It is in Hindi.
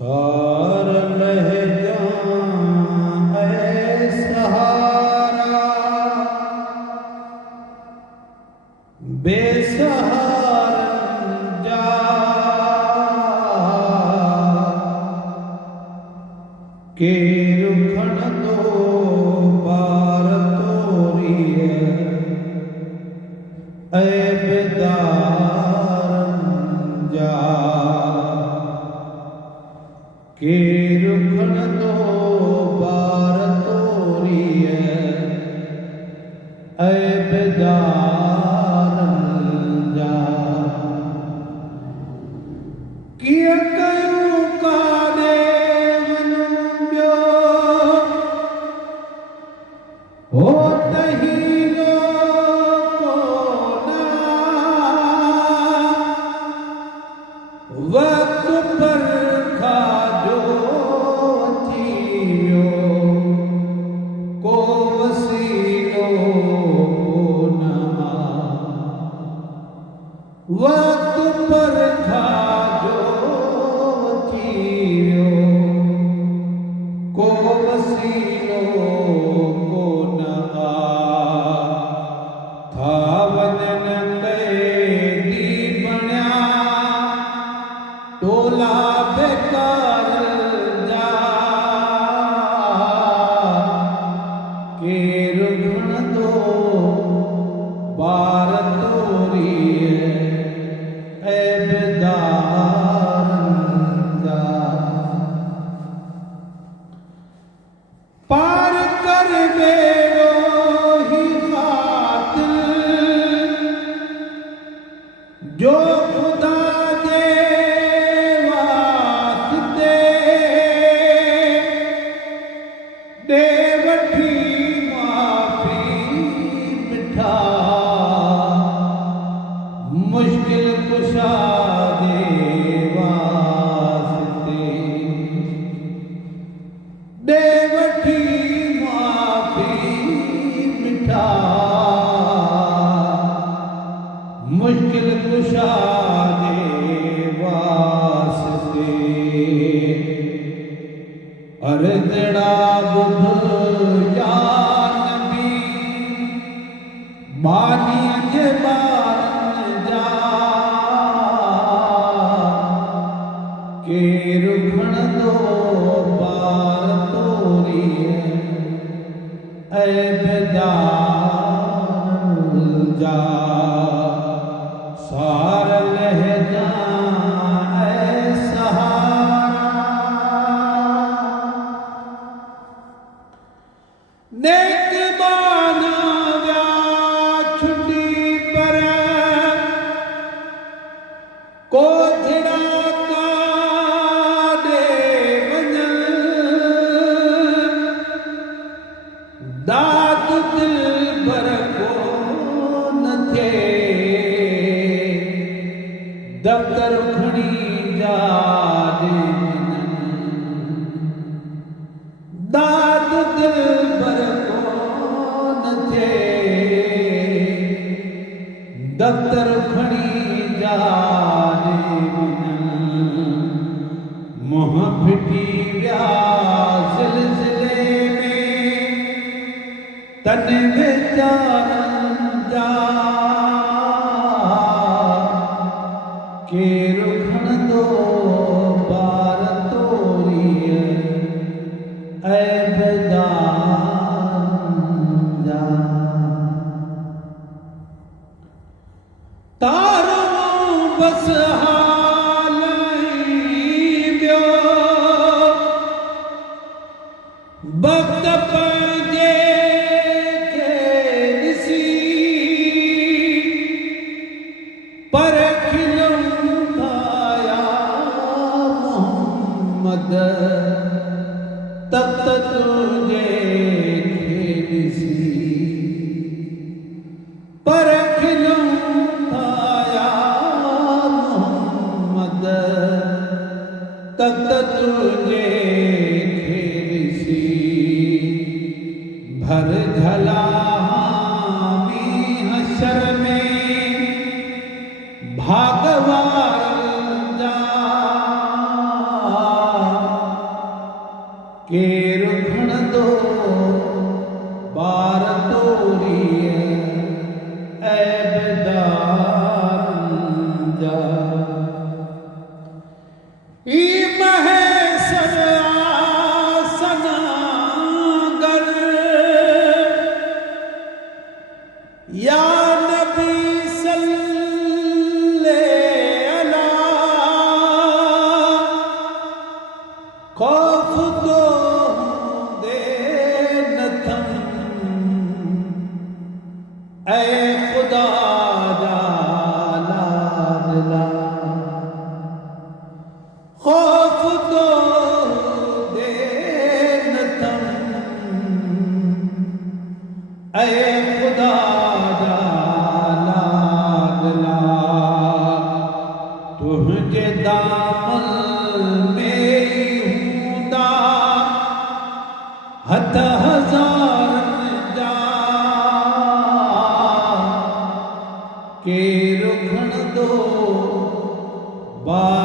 सार लह जां ऐ सहारा बेसहारन जा के रुखण दो बार तोरिए ऐ बेदारन जा के रुखण दो बार तोरिए ऐ बेदारन जा किए कयूं कादे वञियो हो तही लोको ना वक्त पर खाजो थियो को वसीलो ना वक्त पर खाजो थियो को वसीलो को ना था वञन कैदी बणिया टोला बेकार जा के रुखण दो बार तोरिए ऐ बेदारन जा पार कर बेड़ो ही खातिल जो खुदा दे वास्ते दे वठी माफी मिठा मुश्किल कुशा दे वास्ते दे वठी माफी मिठा मुश्किल कुशा दे वास्ते अर्जड़ा बुध या नबी बानी जे बारन जा के रुखण दो बार तोरिए ऐ बेदारन जा सार लह जां ऐ सहारा नेक बाना व्या छुट्टी पर को झड़ा का दे वञन दात दिल भर को न थे दफ्तर खणी जा दे दात दिल भर को न थे दफ्तर खणी जा दे मोह फिटी व्या सिलसिले में तन बेचारन जा के रुखण दो बार तोरिए ऐ बेदारन जा तारो बस हाल ब्यो वक्त पंहिंजे खे ॾिसी पर खिलूं थाया मोहम्मद तब तुझे खे ॾिसी पर खिलूं थाया मोहम्मद तब तुझे खे ॾिसी भर झला हामी हशर में भागवार जा के रुखण दो बार तोरिए ऐबदारन जा ई महेश्वर आसनागर या नबी सल्ले अला खौफ दो दे नथम ऐ खुदा लाडला खौफ दो दे नथम ऐ खुदा लाडला तुझे दामन में हूंदा हथ हज़ारनि जा के रुखण दो बार